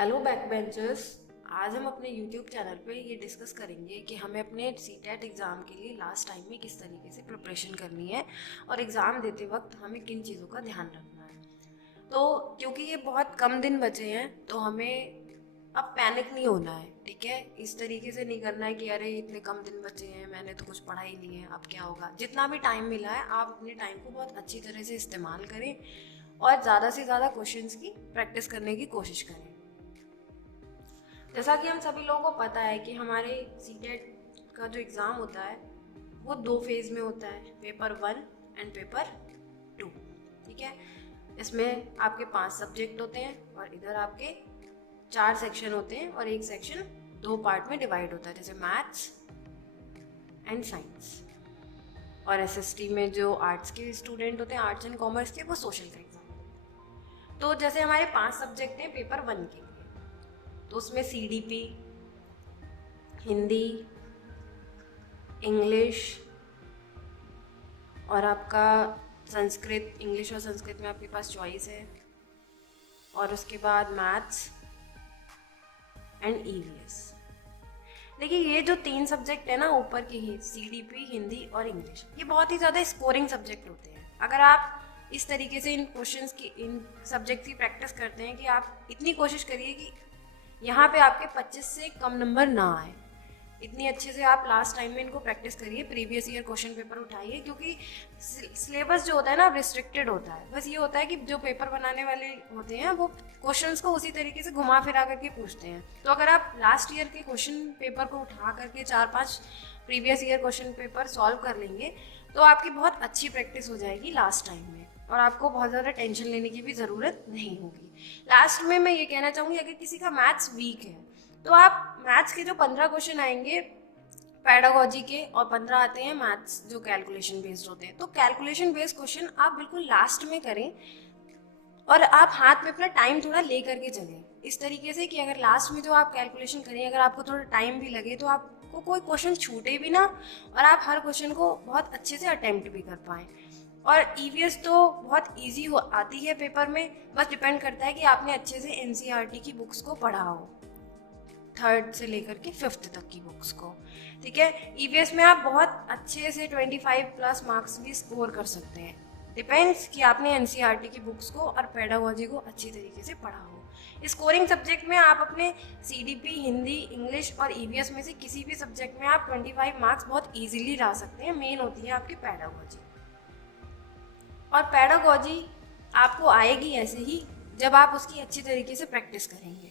Hello back benchers. आज हम अपने यूट्यूब चैनल पे ये डिस्कस करेंगे कि हमें अपने सीटेट एग्ज़ाम के लिए लास्ट टाइम में किस तरीके से प्रिपरेशन करनी है और एग्ज़ाम देते वक्त हमें किन चीज़ों का ध्यान रखना है। तो क्योंकि ये बहुत कम दिन बचे हैं तो हमें अब पैनिक नहीं होना है, ठीक है। इस तरीके से नहीं करना है कि अरे इतने कम दिन बचे हैं, मैंने तो कुछ पढ़ा ही नहीं है, अब क्या होगा। जितना भी टाइम मिला है आप अपने टाइम को बहुत अच्छी तरह से इस्तेमाल करें और ज़्यादा से ज़्यादा क्वेश्चंस की प्रैक्टिस करने की कोशिश करें। जैसा कि हम सभी लोगों को पता है कि हमारे सीटेट का जो एग्ज़ाम होता है वो 2 फेज़ में होता है, पेपर 1 एंड पेपर 2, ठीक है। इसमें आपके 5 सब्जेक्ट होते हैं और इधर आपके 4 सेक्शन होते हैं और एक सेक्शन 2 पार्ट में डिवाइड होता है, जैसे मैथ्स एंड साइंस। और एसएसटी में जो आर्ट्स के स्टूडेंट होते हैं, आर्ट्स एंड कॉमर्स के, वो सोशल का एग्ज़ाम। तो जैसे हमारे 5 सब्जेक्ट हैं पेपर 1 के लिए, तो उसमें सीडीपी, हिंदी, इंग्लिश और आपका संस्कृत। इंग्लिश और संस्कृत में आपके पास चॉइस है। और उसके बाद मैथ्स एंड ईवीएस। देखिए ये जो 3 सब्जेक्ट है ना ऊपर के ही, सीडीपी, हिंदी और इंग्लिश, ये बहुत ही ज़्यादा स्कोरिंग सब्जेक्ट होते हैं। अगर आप इस तरीके से इन क्वेश्चंस की, इन सब्जेक्ट की प्रैक्टिस करते हैं कि आप इतनी कोशिश करिए कि यहाँ पे आपके 25 से कम नंबर ना आए, इतनी अच्छे से आप लास्ट टाइम में इनको प्रैक्टिस करिए। प्रीवियस ईयर क्वेश्चन पेपर उठाइए, क्योंकि सिलेबस जो होता है ना रिस्ट्रिक्टेड होता है। बस ये होता है कि जो पेपर बनाने वाले होते हैं वो क्वेश्चंस को उसी तरीके से घुमा फिरा करके पूछते हैं। तो अगर आप लास्ट ईयर के क्वेश्चन पेपर को उठा करके 4-5 previous year question paper solve कर लेंगे तो आपकी बहुत अच्छी प्रैक्टिस हो जाएगी लास्ट टाइम में, और आपको बहुत ज़्यादा टेंशन लेने की भी ज़रूरत नहीं होगी। लास्ट में मैं ये कहना चाहूँगी, अगर किसी का मैथ्स वीक है तो आप मैथ्स के जो 15 क्वेश्चन आएंगे पैडागोजी के और 15 आते हैं मैथ्स जो कैलकुलेशन बेस्ड होते हैं, तो कैलकुलेशन बेस्ड क्वेश्चन आप बिल्कुल लास्ट में करें और आप हाथ में अपना टाइम थोड़ा ले करके चलें, इस तरीके से कि अगर लास्ट में जो आप कैलकुलेशन करें, अगर आपको थोड़ा टाइम भी लगे तो आपको कोई क्वेश्चन छूटे भी ना और आप हर क्वेश्चन को बहुत अच्छे से अटेम्प्ट भी कर पाएँ। और ईवीएस तो बहुत इजी हो आती है पेपर में, बस डिपेंड करता है कि आपने अच्छे से एनसीईआरटी की बुक्स को पढ़ा हो, 3rd से लेकर के 5th तक की बुक्स को, ठीक है। ईवीएस में आप बहुत अच्छे से 25+ मार्क्स भी स्कोर कर सकते हैं। डिपेंड्स कि आपने एनसीईआरटी की बुक्स को और पेडागोजी को अच्छी तरीके से पढ़ा हो। स्कोरिंग सब्जेक्ट में आप अपने सीडीपी, हिंदी, इंग्लिश और ईवीएस में से किसी भी सब्जेक्ट में आप 25 मार्क्स बहुत ईजिली ला सकते हैं। मेन होती है आपकी पेडागोजी, और पेडागोजी आपको आएगी ऐसे ही जब आप उसकी अच्छी तरीके से प्रैक्टिस करेंगे।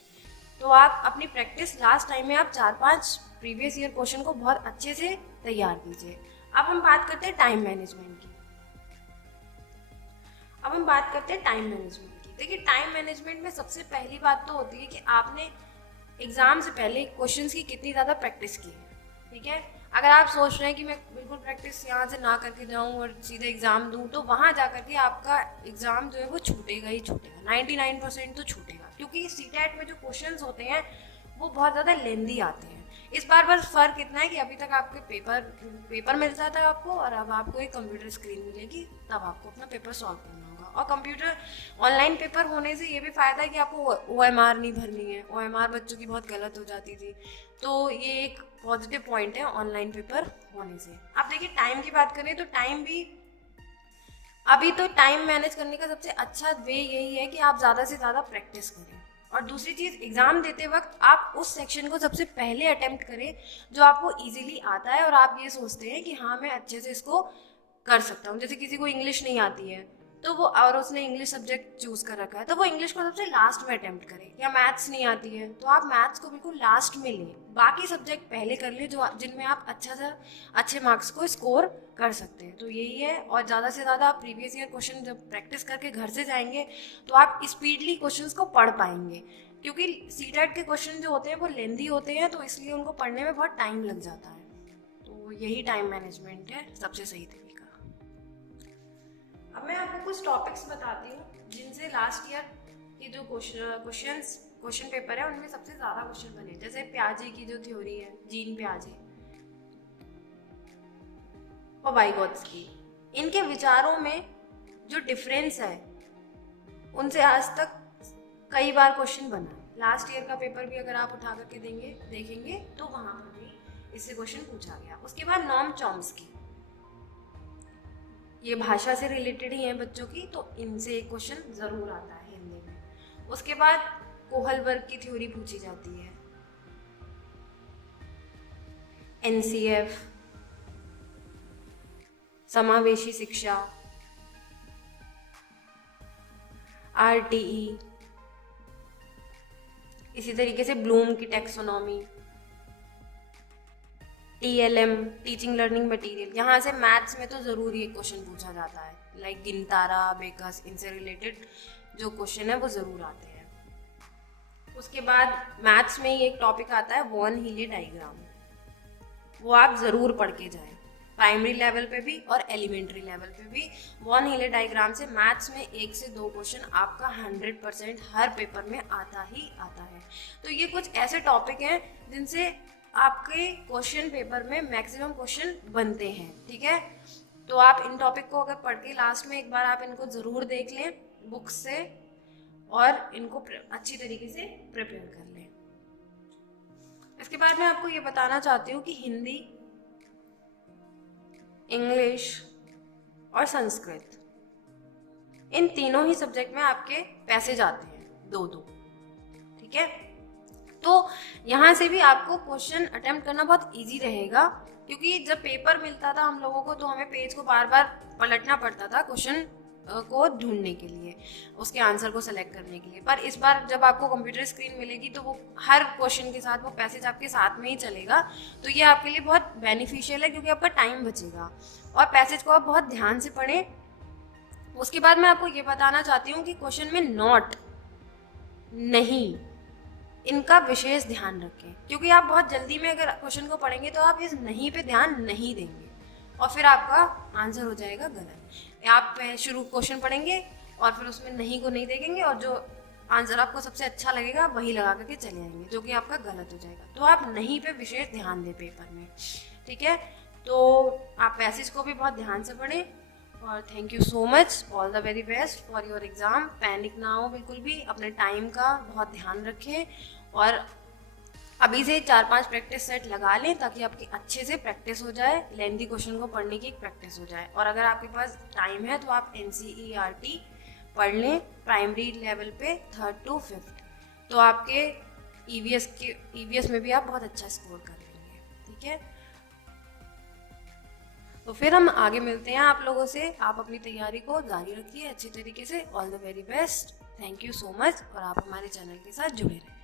तो आप अपनी प्रैक्टिस लास्ट टाइम में आप 4-5 प्रीवियस ईयर क्वेश्चन को बहुत अच्छे से तैयार कीजिए। अब हम बात करते हैं टाइम मैनेजमेंट की। देखिए टाइम मैनेजमेंट में सबसे पहली बात तो होती है कि आपने एग्जाम से पहले क्वेश्चंस की कितनी ज़्यादा प्रैक्टिस की है, ठीक है। अगर आप सोच रहे हैं कि मैं बिल्कुल प्रैक्टिस यहाँ से ना करके जाऊँ और सीधे एग्ज़ाम दूँ, तो वहाँ जा करके आपका एग्ज़ाम जो है वो छूटेगा ही छूटेगा, 99% तो छूटेगा, क्योंकि सीटेट में जो क्वेश्चंस होते हैं वो बहुत ज़्यादा लेंदी आते हैं। इस बार बस फ़र्क इतना है कि अभी तक आपके पेपर मिल जाता है आपको, और अब आपको एक कंप्यूटर स्क्रीन मिलेगी, तब आपको अपना पेपर सॉल्व करना होगा। और कंप्यूटर ऑनलाइन पेपर होने से ये भी फ़ायदा है कि आपको OMR नहीं भरनी है। OMR बच्चों की बहुत गलत हो जाती थी, तो ये एक पॉजिटिव पॉइंट है ऑनलाइन पेपर होने से। अब देखिए टाइम की बात करें तो टाइम भी, अभी तो टाइम मैनेज करने का सबसे अच्छा वे यही है कि आप ज़्यादा से ज़्यादा प्रैक्टिस करें। और दूसरी चीज़, एग्ज़ाम देते वक्त आप उस सेक्शन को सबसे पहले अटेम्प्ट करें जो आपको इजीली आता है और आप ये सोचते हैं कि हाँ मैं अच्छे से इसको कर सकता हूँ। जैसे किसी को इंग्लिश नहीं आती है तो वो, और उसने इंग्लिश सब्जेक्ट चूज़ कर रखा है, तो वो इंग्लिश को सबसे लास्ट में अटेम्प्ट करे। या मैथ्स नहीं आती है तो आप मैथ्स को बिल्कुल लास्ट में लें, बाकी सब्जेक्ट पहले कर लें जो जिनमें आप अच्छे मार्क्स को स्कोर कर सकते हैं। तो यही है। और ज़्यादा से ज़्यादा आप प्रीवियस ईयर क्वेश्चन जब प्रैक्टिस करके घर से जाएंगे तो आप स्पीडली क्वेश्चंस को पढ़ पाएंगे, क्योंकि सीटेट के क्वेश्चन जो होते हैं वो लेंदी होते हैं, तो इसलिए उनको पढ़ने में बहुत टाइम लग जाता है। तो यही टाइम मैनेजमेंट है सबसे सही तरीका। अब मैं आपको कुछ टॉपिक्स बताती हूँ जिनसे लास्ट ईयर के जो क्वेश्चन पेपर है उनमें सबसे ज़्यादा क्वेश्चन बने। जैसे प्याजे की जो थ्योरी है, जीन प्याजे और वाइगोत्स्की, इनके विचारों में जो डिफरेंस है उनसे आज तक कई बार क्वेश्चन बना है। लास्ट ईयर का पेपर भी अगर आप उठा करके देखेंगे तो वहाँ पर भी इससे क्वेश्चन पूछा गया। उसके बाद नॉम चॉम्स्की, ये भाषा से रिलेटेड ही हैं बच्चों की, तो इनसे एक क्वेश्चन ज़रूर आता है हिंदी में। उसके बाद कोहलबर्ग की थ्योरी पूछी जाती है, NCF, समावेशी शिक्षा, RTE, इसी तरीके से ब्लूम की taxonomy, TLM, teaching learning material. यहाँ से मैथ्स में तो ज़रूर ये क्वेश्चन पूछा जाता है, लाइक गिनतारा, बेकस, इनसे रिलेटेड जो क्वेश्चन है वो ज़रूर आते हैं। उसके बाद मैथ्स में ही एक टॉपिक आता है वॉन हीले डायग्राम, वो आप ज़रूर पढ़ के जाएं, प्राइमरी लेवल पे भी और एलिमेंट्री लेवल पे भी। वॉन हीले डायग्राम से मैथ्स में 1 से 2 क्वेश्चन आपका 100% हर पेपर में आता ही आता है। तो ये कुछ ऐसे टॉपिक हैं जिनसे आपके क्वेश्चन पेपर में मैक्सिमम क्वेश्चन बनते हैं, ठीक है। तो आप इन टॉपिक को अगर पढ़ के लास्ट में एक बार आप इनको ज़रूर देख लें बुक से और इनको अच्छी तरीके से प्रिपेयर कर लें। इसके बाद मैं आपको ये बताना चाहती हूँ कि हिंदी, इंग्लिश और संस्कृत, इन तीनों ही सब्जेक्ट में आपके पैसेज आते हैं 2-2, ठीक है। तो यहाँ से भी आपको क्वेश्चन अटेम्प्ट करना बहुत इजी रहेगा, क्योंकि जब पेपर मिलता था हम लोगों को तो हमें पेज को बार बार पलटना पड़ता था क्वेश्चन को ढूंढने के लिए, उसके आंसर को सेलेक्ट करने के लिए। पर इस बार जब आपको कंप्यूटर स्क्रीन मिलेगी तो वो हर क्वेश्चन के साथ वो पैसेज आपके साथ में ही चलेगा, तो ये आपके लिए बहुत बेनिफिशियल है, क्योंकि आपका टाइम बचेगा और पैसेज को आप बहुत ध्यान से पढ़ें। उसके बाद मैं आपको ये बताना चाहती हूँ कि क्वेश्चन में नॉट, नहीं, इनका विशेष ध्यान रखें, क्योंकि आप बहुत जल्दी में अगर क्वेश्चन को पढ़ेंगे तो आप इस नहीं पे ध्यान नहीं देंगे और फिर आपका आंसर हो जाएगा गलत। आप शुरू क्वेश्चन पढ़ेंगे और फिर उसमें नहीं को नहीं देखेंगे और जो आंसर आपको सबसे अच्छा लगेगा वही लगा करके चले आएंगे, जो कि आपका गलत हो जाएगा। तो आप नहीं पे विशेष ध्यान दें पेपर में, ठीक है। तो आप पैसेज को भी बहुत ध्यान से पढ़ें और thank you so much, all the very best for your exam. Panic ना हो बिल्कुल भी, अपने टाइम का बहुत ध्यान रखें और अभी से 4-5 प्रैक्टिस सेट लगा लें ताकि आपकी अच्छे से प्रैक्टिस हो जाए, लेंथी क्वेश्चन को पढ़ने की एक प्रैक्टिस हो जाए। और अगर आपके पास टाइम है तो आप NCERT पढ़ लें प्राइमरी लेवल पे 3rd to 5th, तो आपके EVS में भी आप बहुत अच्छा स्कोर कर लेंगे, ठीक है। तो फिर हम आगे मिलते हैं आप लोगों से। आप अपनी तैयारी को जारी रखिए अच्छी तरीके से। All the very best, thank you so much, और आप हमारे चैनल के साथ जुड़े रहें।